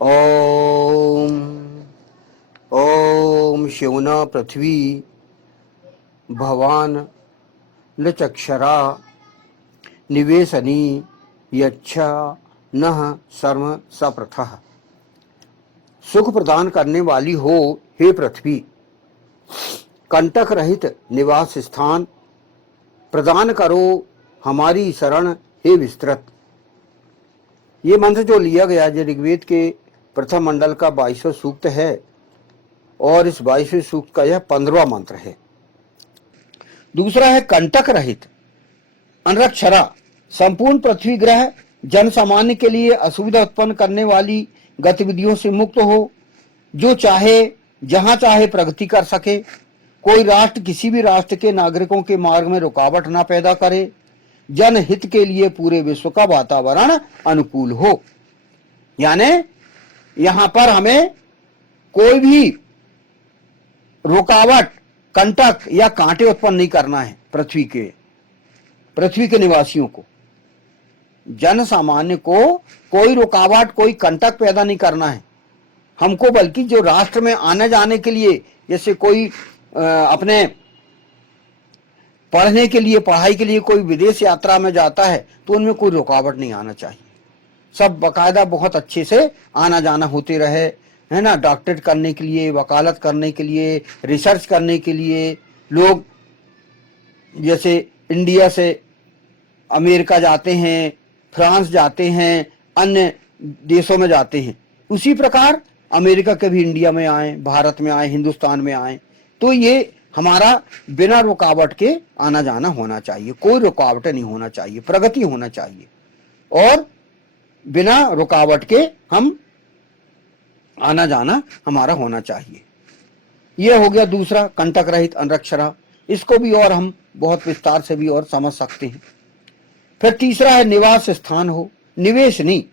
ओम ओम शिवना पृथ्वी भवान लचक्षरा निवेशनी यच्छा नः सर्व सप्रथः। सुख प्रदान करने वाली हो हे पृथ्वी, कंटक रहित निवास स्थान प्रदान करो हमारी शरण हे विस्तृत। ये मंत्र जो लिया गया जो ऋग्वेद के प्रथम मंडल का 22वां सूक्त है और इस 22वें सूक्त का यह 15वां मंत्र है। दूसरा है कंटक रहित अनरक्षरा, संपूर्ण पृथ्वी ग्रह जन सामान्य के लिए असुविधा उत्पन्न करने वाली गतिविधियों से मुक्त हो, जो चाहे जहां चाहे प्रगति कर सके, कोई राष्ट्र किसी भी राष्ट्र के नागरिकों के मार्ग में रुकावट ना पैदा करे, जनहित के लिए पूरे विश्व का वातावरण अनुकूल हो। यानी यहां पर हमें कोई भी रुकावट, कंटक या कांटे उत्पन्न नहीं करना है। पृथ्वी के निवासियों को, जन सामान्य को कोई रुकावट, कोई कंटक पैदा नहीं करना है हमको, बल्कि जो राष्ट्र में आने जाने के लिए, जैसे कोई अपने पढ़ने के लिए, पढ़ाई के लिए कोई विदेश यात्रा में जाता है तो उनमें कोई रुकावट नहीं आना चाहिए। सब बाकायदा बहुत अच्छे से आना जाना होते रहे, है ना। डॉक्टरेट करने के लिए, वकालत करने के लिए, रिसर्च करने के लिए लोग जैसे इंडिया से अमेरिका जाते हैं, फ्रांस जाते हैं, अन्य देशों में जाते हैं, उसी प्रकार अमेरिका के भी इंडिया में आए, भारत में आए, हिंदुस्तान में आए, तो ये हमारा बिना रुकावट के आना जाना होना चाहिए। कोई रुकावट नहीं होना चाहिए, प्रगति होना चाहिए और बिना रुकावट के हम आना जाना हमारा होना चाहिए। यह हो गया दूसरा, कंटक रहित अनरक्षरा। इसको भी और हम बहुत विस्तार से भी और समझ सकते हैं। फिर तीसरा है निवास स्थान हो, निवेश नहीं।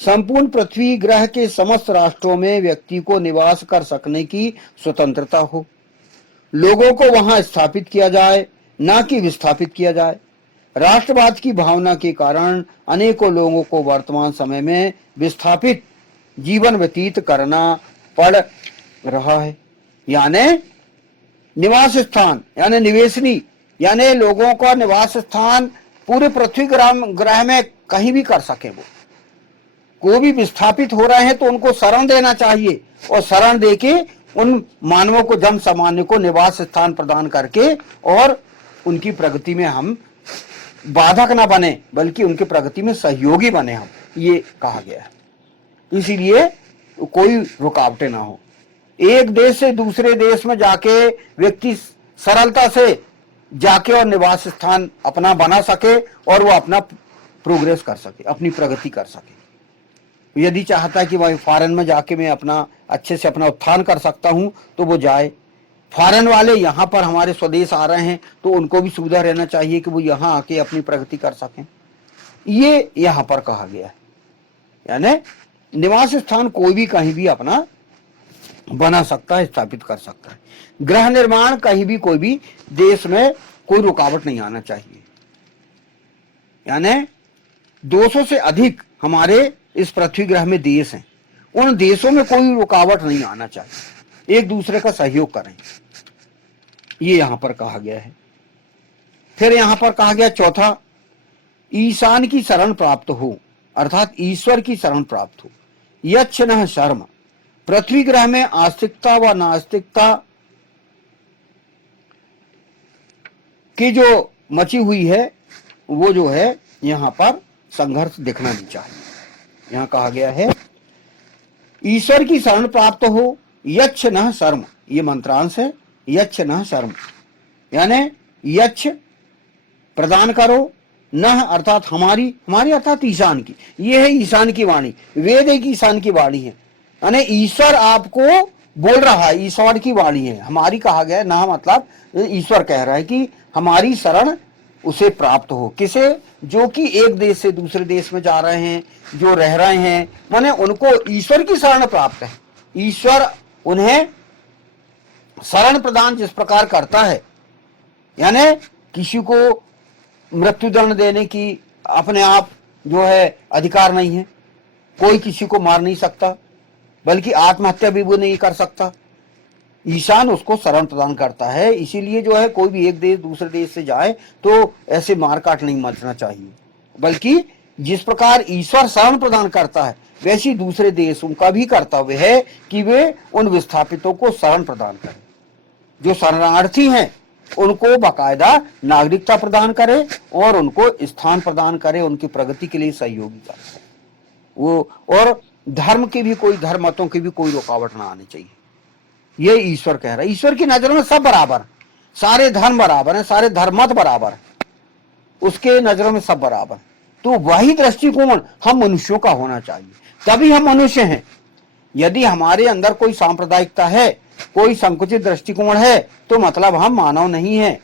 संपूर्ण पृथ्वी ग्रह के समस्त राष्ट्रों में व्यक्ति को निवास कर सकने की स्वतंत्रता हो, लोगों को वहां स्थापित किया जाए, ना कि विस्थापित किया जाए। राष्ट्रवाद की भावना के कारण अनेकों लोगों को वर्तमान समय में विस्थापित जीवन व्यतीत करना पड़ रहा है। यानी निवास स्थान यानी निवेशनी, यानी लोगों का निवास स्थान पूरे पृथ्वी ग्रह में कहीं भी कर सके। वो कोई भी विस्थापित हो रहे हैं तो उनको शरण देना चाहिए और शरण देके उन मानवों को, जन सामान्य को निवास स्थान प्रदान करके और उनकी प्रगति में हम बाधक ना बने बल्कि उनकी प्रगति में सहयोगी बने हम, ये कहा गया है। इसीलिए कोई रुकावटें ना हो। एक देश से दूसरे देश में जाके व्यक्ति सरलता से जाके और निवास स्थान अपना बना सके और वो अपना प्रोग्रेस कर सके, अपनी प्रगति कर सके। यदि चाहता है कि भाई फॉरेन में जाके मैं अपना अच्छे से अपना उत्थान कर सकता हूं तो वो जाए। फॉरेन वाले यहाँ पर हमारे स्वदेश आ रहे हैं तो उनको भी सुविधा रहना चाहिए कि वो यहाँ आके अपनी प्रगति कर सकें। ये यहाँ पर कहा गया है। यानी निवास स्थान कोई भी कहीं भी अपना बना सकता है, स्थापित कर सकता है। गृह निर्माण कहीं भी कोई भी देश में कोई रुकावट नहीं आना चाहिए। यानी 200 से अधिक हमारे इस पृथ्वी ग्रह में देश हैं, उन देशों में कोई रुकावट नहीं आना चाहिए, एक दूसरे का सहयोग करें, ये यहां पर कहा गया है। फिर यहां पर कहा गया चौथा, ईशान की शरण प्राप्त हो, अर्थात ईश्वर की शरण प्राप्त हो। यच्छ न शर्म, पृथ्वी ग्रह में आस्तिकता व नास्तिकता की जो मची हुई है वो जो है यहां पर संघर्ष दिखना नहीं चाहिए। यहां कहा गया है ईश्वर की शरण प्राप्त हो, यच्छ न शर्म, ये मंत्रांश है, यच्छ न शर्म। यानी यच्छ प्रदान करो, न अर्थात हमारी अर्थात ईशान की, ये है ईशान की वाणी, वेद एक ईशान की वाणी है। यानी ईश्वर आपको बोल रहा है, ईश्वर की वाणी है, हमारी कहा गया है, ना मतलब ईश्वर कह रहा है कि हमारी शरण उसे प्राप्त हो। किसे? जो कि एक देश से दूसरे देश में जा रहे हैं, जो रह रहे हैं, माने उनको ईश्वर की शरण प्राप्त है। ईश्वर उन्हें शरण प्रदान जिस प्रकार करता है, यानी किसी को मृत्युदंड देने की अपने आप जो है अधिकार नहीं है, कोई किसी को मार नहीं सकता, बल्कि आत्महत्या भी वो नहीं कर सकता। ईशान उसको शरण प्रदान करता है। इसीलिए जो है कोई भी एक देश दूसरे देश से जाए तो ऐसे मार काट नहीं मचना चाहिए, बल्कि जिस प्रकार ईश्वर शरण प्रदान करता है वैसी दूसरे देशों का भी कर्तव्य है कि वे उन विस्थापितों को शरण प्रदान करें। जो शरणार्थी हैं उनको बाकायदा नागरिकता प्रदान करे और उनको स्थान प्रदान करे, उनकी प्रगति के लिए सहयोगी करे वो। और धर्म की भी कोई, धर्म मतों की भी कोई रुकावट ना आनी चाहिए, ये ईश्वर कह रहा है। ईश्वर की नजर में सब बराबर, सारे धर्म बराबर हैं, सारे धर्ममत बराबर है, उसके नजरों में सब बराबर। तो वही दृष्टिकोण हम मनुष्यों का होना चाहिए, तभी हम मनुष्य हैं। यदि हमारे अंदर कोई सांप्रदायिकता है, कोई संकुचित दृष्टिकोण है, तो मतलब हम मानव नहीं है।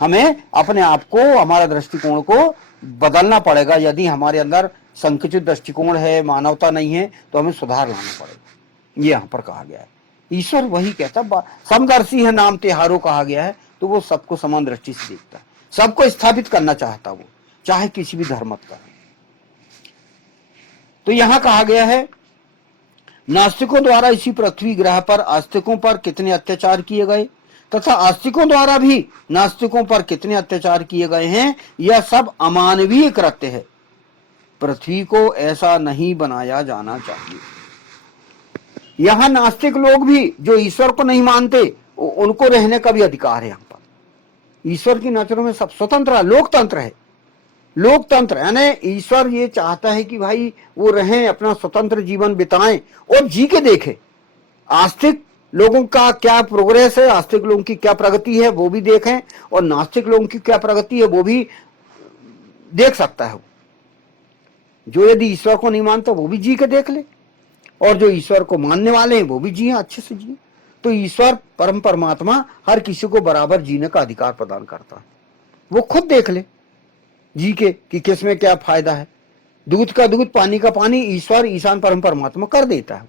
हमें अपने आप को, हमारा दृष्टिकोण को बदलना पड़ेगा। यदि हमारे अंदर संकुचित दृष्टिकोण है, मानवता नहीं है, तो हमें सुधार लाना पड़ेगा। ये यहां पर कहा गया है। ईश्वर वही कहता, समदर्शी है नाम त्योहारों कहा गया है, तो वो सबको समान दृष्टि से देखता है, सबको स्थापित करना चाहता वो, चाहे किसी भी धर्म का। तो यहां कहा गया है नास्तिकों द्वारा इसी पृथ्वी ग्रह पर आस्तिकों पर कितने अत्याचार किए गए तथा आस्तिकों द्वारा भी नास्तिकों पर कितने अत्याचार किए गए हैं, यह सब अमानवीय कृत्य है। पृथ्वी को ऐसा नहीं बनाया जाना चाहिए। यहां नास्तिक लोग भी जो ईश्वर को नहीं मानते, उनको रहने का भी अधिकार है। यहां पर ईश्वर की नजरों में सब स्वतंत्र, लोकतंत्र है। लोकतंत्र यानी ईश्वर ये चाहता है कि भाई वो रहें, अपना स्वतंत्र जीवन बिताएं और जी के देखें। आस्तिक लोगों का क्या प्रोग्रेस है, आस्तिक लोगों की क्या प्रगति है वो भी देखें, और नास्तिक लोगों की क्या प्रगति है वो भी देख सकता है। जो यदि ईश्वर को नहीं मानता वो भी जी के देख ले, और जो ईश्वर को मानने वाले हैं वो भी जिए, अच्छे से जिए। तो ईश्वर परम परमात्मा हर किसी को बराबर जीने का अधिकार प्रदान करता है। वो खुद देख ले जी के कि किसमें क्या फायदा है। दूध का दूध, पानी का पानी ईश्वर, ईशान परम परमात्मा कर देता है।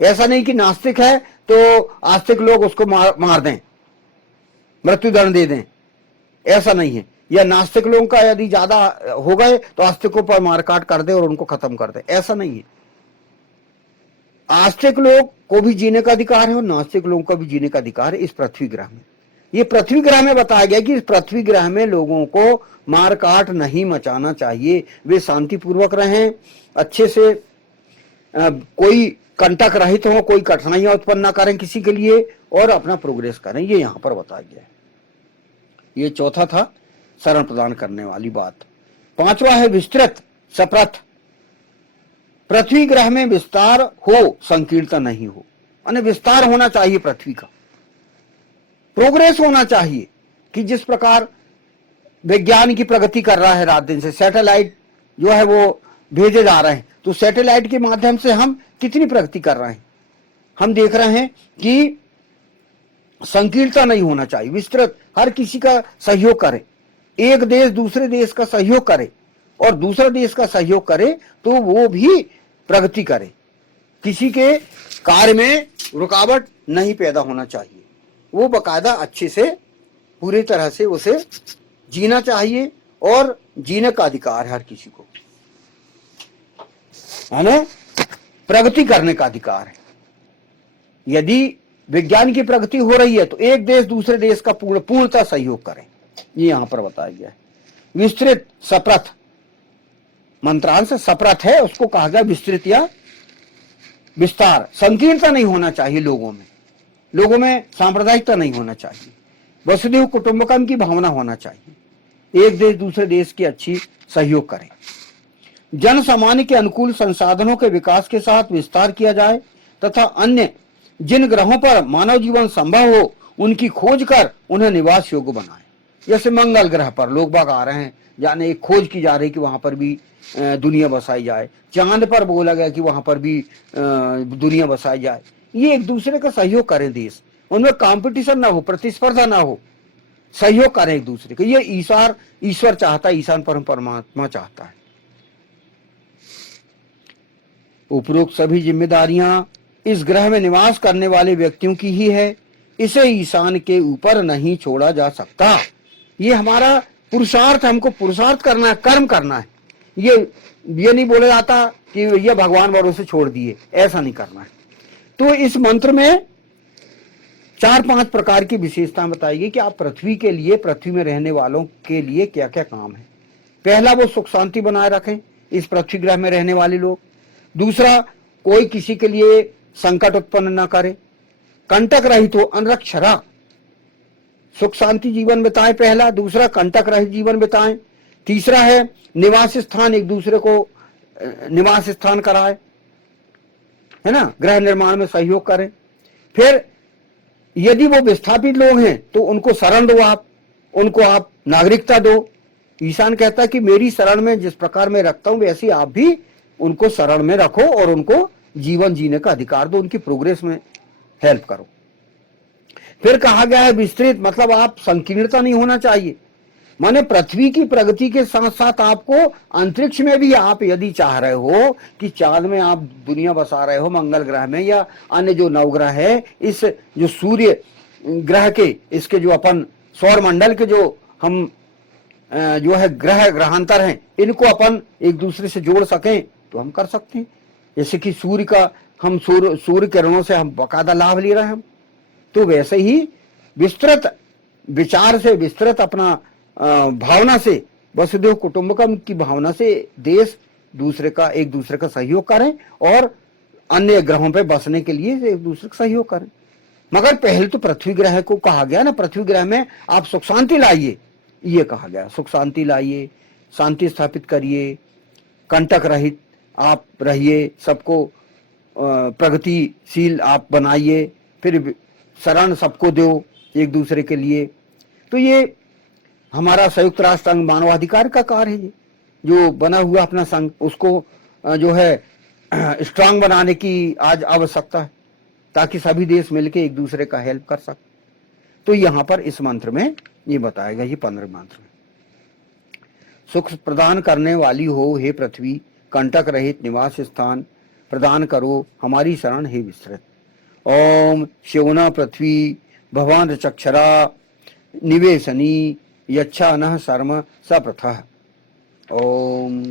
ऐसा नहीं कि नास्तिक है तो आस्तिक लोग उसको मार दें, मृत्युदंड दे दें, ऐसा नहीं है। या नास्तिक लोगों का यदि ज्यादा हो गए तो आस्तिकों पर मारकाट कर दे और उनको खत्म कर दे, ऐसा नहीं है। आस्तिक लोग को भी जीने का अधिकार है और नास्तिक लोगों का भी जीने का अधिकार है इस पृथ्वी ग्रह में। ये पृथ्वी ग्रह में बताया गया कि इस पृथ्वी ग्रह में लोगों को मारकाट नहीं मचाना चाहिए। वे शांतिपूर्वक रहें, अच्छे से कोई कंटक रहित हो, कोई कठिनाइयां उत्पन्न ना करें किसी के लिए, और अपना प्रोग्रेस करें। ये यहां पर बताया गया है। ये चौथा था शरण प्रदान करने वाली बात। पांचवा है विस्तृत सप्रथ। पृथ्वी ग्रह में विस्तार हो, संकीर्णता नहीं हो। यानी विस्तार होना चाहिए, पृथ्वी का प्रोग्रेस होना चाहिए। कि जिस प्रकार विज्ञान की प्रगति कर रहा है रात दिन से, सैटेलाइट जो है वो भेजे जा रहे हैं, तो सैटेलाइट के माध्यम से हम कितनी प्रगति कर रहे हैं। हम देख रहे हैं कि संकीर्णता नहीं होना चाहिए, विस्तृत, हर किसी का सहयोग करे। एक देश दूसरे देश का सहयोग करे और दूसरा देश का सहयोग करे तो वो भी प्रगति करे। किसी के कार्य में रुकावट नहीं पैदा होना चाहिए। वो बाकायदा अच्छे से पूरी तरह से उसे जीना चाहिए, और जीने का अधिकार है हर किसी को, है ना, प्रगति करने का अधिकार है। यदि विज्ञान की प्रगति हो रही है तो एक देश दूसरे देश का पूर्णतः सहयोग करे। ये यहां पर बताया गया है। विस्तृत सप्रथ, मंत्रांश सप्रथ है, उसको कहा गया विस्तृत या विस्तार। संकीर्णता नहीं होना चाहिए लोगों में सांप्रदायिकता नहीं होना चाहिए। वसुधैव कुटुंबकम की भावना होना चाहिए। एक देश दूसरे देश की अच्छी सहयोग करें। जन सामान्य के अनुकूल संसाधनों के विकास के साथ विस्तार किया जाए तथा अन्य जिन ग्रहों पर मानव जीवन संभव हो उनकी खोज कर उन्हें निवास योग्य बनाए। जैसे मंगल ग्रह पर लोग बाग आ रहे हैं, यानी एक खोज की जा रही है कि वहां पर भी दुनिया बसाई जाए। चांद पर बोला गया कि वहां पर भी दुनिया बसाई जाए। ये एक दूसरे का सहयोग करें, देश उनमें कंपटीशन ना हो, प्रतिस्पर्धा ना हो, सहयोग करें एक दूसरे का। ये ईश्वर चाहता है, ईशान परम परमात्मा चाहता है। उपरोक्त सभी जिम्मेदारियां इस ग्रह में निवास करने वाले व्यक्तियों की ही है, इसे ईशान के ऊपर नहीं छोड़ा जा सकता। ये हमारा पुरुषार्थ, हमको पुरुषार्थ करना है, कर्म करना है। ये नहीं बोला जाता कि भैया भगवान भरोसे छोड़ दिए, ऐसा नहीं करना है। तो इस मंत्र में 4-5 प्रकार की विशेषताएं बताई गई कि आप पृथ्वी के लिए, पृथ्वी में रहने वालों के लिए क्या क्या काम है। पहला, वो सुख शांति बनाए रखें इस पृथ्वी ग्रह में रहने वाले लोग। दूसरा, कोई किसी के लिए संकट उत्पन्न न करे, कंटक रहित हो, अनरक्षरा, सुख शांति जीवन बिताएं पहला। दूसरा, कंटक रहित जीवन बिताएं। तीसरा है निवास स्थान, एक दूसरे को निवास स्थान कराए, है ना, गृह निर्माण में सहयोग करें। फिर यदि वो विस्थापित लोग हैं तो उनको शरण दो, आप उनको आप नागरिकता दो। ईशान कहता है कि मेरी शरण में जिस प्रकार मैं रखता हूं वैसे आप भी उनको शरण में रखो और उनको जीवन जीने का अधिकार दो, उनकी प्रोग्रेस में हेल्प करो। फिर कहा गया है विस्तृत, मतलब आप संकीर्णता नहीं होना चाहिए, माने पृथ्वी की प्रगति के साथ साथ आपको अंतरिक्ष में भी आप यदि चाह रहे हो कि चांद में आप दुनिया बसा रहे हो, मंगल ग्रह में या अन्य जो नवग्रह है, इस जो सूर्य ग्रह के, इसके जो अपन सौर मंडल के जो हम जो है ग्रहांतर हैं, इनको अपन एक दूसरे से जोड़ सकें तो हम कर सकते हैं। जैसे कि सूर्य का हम सूर्य किरणों से हम बाकायदा लाभ ले रहे हैं हम, तो वैसे ही विस्तृत विचार से, विस्तृत अपना भावना से, वसुधैव कुटुंबकम की भावना से देश दूसरे का, एक दूसरे का सहयोग करें और अन्य ग्रहों पे बसने के लिए एक दूसरे का सहयोग करें। मगर पहले तो पृथ्वी ग्रह को कहा गया ना, पृथ्वी ग्रह में आप सुख शांति लाइए, ये कहा गया, सुख शांति लाइए, शांति स्थापित करिए, कंटक रहित आप रहिए, सबको प्रगतिशील आप बनाइए, फिर शरण सबको दो एक दूसरे के लिए। तो ये हमारा संयुक्त राष्ट्र संघ मानवाधिकार का कार्य है, जो बना हुआ अपना संघ, उसको जो है स्ट्रांग बनाने की आज आवश्यकता है, ताकि सभी देश मिलकर एक दूसरे का हेल्प कर सके। तो यहां पर इस मंत्र में ये बताया गया, ये 15 मंत्र में, सुख प्रदान करने वाली हो हे पृथ्वी, कंटक रहित निवास स्थान प्रदान करो, हमारी शरण हे विस्तृत। ओम शिवना पृथ्वी भवान चक्षरा निवेशनी यच्छा नः शर्म सप्रथः। ओम।